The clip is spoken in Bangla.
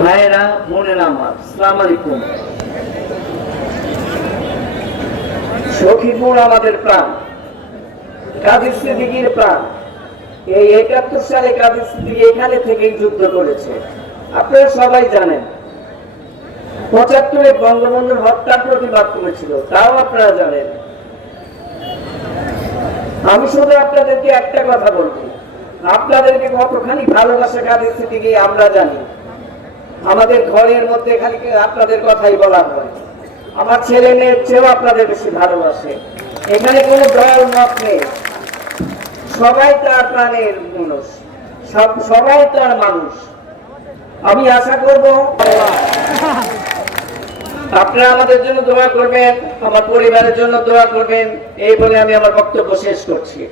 ভাইয়েরা আমার, সালাম আলাইকুম। সখীপুর আমাদের প্রাণ কাজী সিদ্দিকির প্রাণ। এই একাত্তর সালে সিদ্দিকি এখানে যুদ্ধ করেছে? আপনারা সবাই জানেন, পঁচাত্তরে বঙ্গবন্ধুর হত্যার প্রতিবাদ করেছিল, তাও আপনারা জানেন। আমি শুধু আপনাদেরকে একটা কথা বলব আপনাদেরকে কতখানি ভালোবাসা কাজী সিদ্দিকি আমরা জানি। আমাদের ঘরের মধ্যে খালি আপনাদের কথাই বলা হয়। আমার ছেলে মেয়ের চেয়েও আপনাদের বেশি ভালোবাসে। এখানে কোনো দল, মত নেই। সবাই তার প্রাণের মানুষ। সব- সবাই তার মানুষ। আমি আশা করব, আপনারা আমাদের জন্য দোয়া করবেন, আমার পরিবারের জন্য দোয়া করবেন, এই বলে আমি আমার বক্তব্য শেষ করছি।